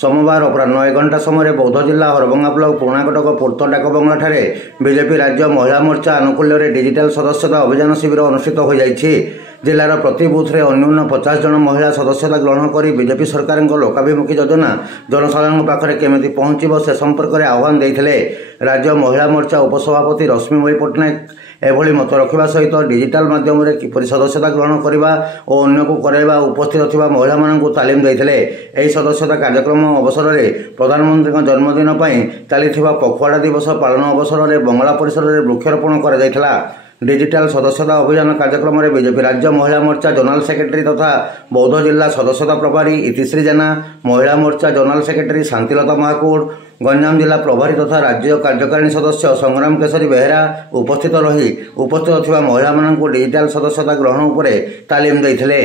सोमवार अपराह 1 घंटा समय बौद्ध जिला हरभंगा ब्लॉक पुराणाकटक पूर्त डाकबंगला बीजेपी राज्य महिला मोर्चा आनुकूल्य डिजिटल सदस्यता अभियान शिविर अनुष्ठित हो जाइछि। जिलार प्रति बुथ्रे अन्यून 50 जन महिला सदस्यता ग्रहण कर बीजेपी सरकार लोकाभिमुखी योजना जनसाधारण पाखे केमिति पहुंचब से संपर्क में आह्वान देते राज्य महिला मोर्चा उपसभापति रश्मिमयी पट्टनायक एभली मत रखा सहित डिजिटाल माध्यम किपरि सदस्यता ग्रहण करने और अन्य को कराइबा उपस्थित थिबा महिला मानकु तालीम देते। यह सदस्यता कार्यक्रम अवसर में प्रधानमंत्री जन्मदिन चली पखुआड़ा दिवस पालन अवसर में बंगला परिसर में वृक्षारोपण कर डिजिटल सदस्यता अभियान कार्यक्रम में बीजेपी राज्य महिला मोर्चा जोनाल सेक्रेटरी तथा बौद्ध जिला सदस्यता प्रभारी इतिश्री जेना, महिला मोर्चा जोनाल सेक्रेटरी शांतिलता महाकुड़, गंजाम जिला प्रभारी तथा राज्य कार्यकारिणी सदस्य संग्राम केशरी बेहेरा उपस्थित रही उपस्थित थिबा महिला मानकु डिजिटल सदस्यता ग्रहण उपरे तालीम देथिले।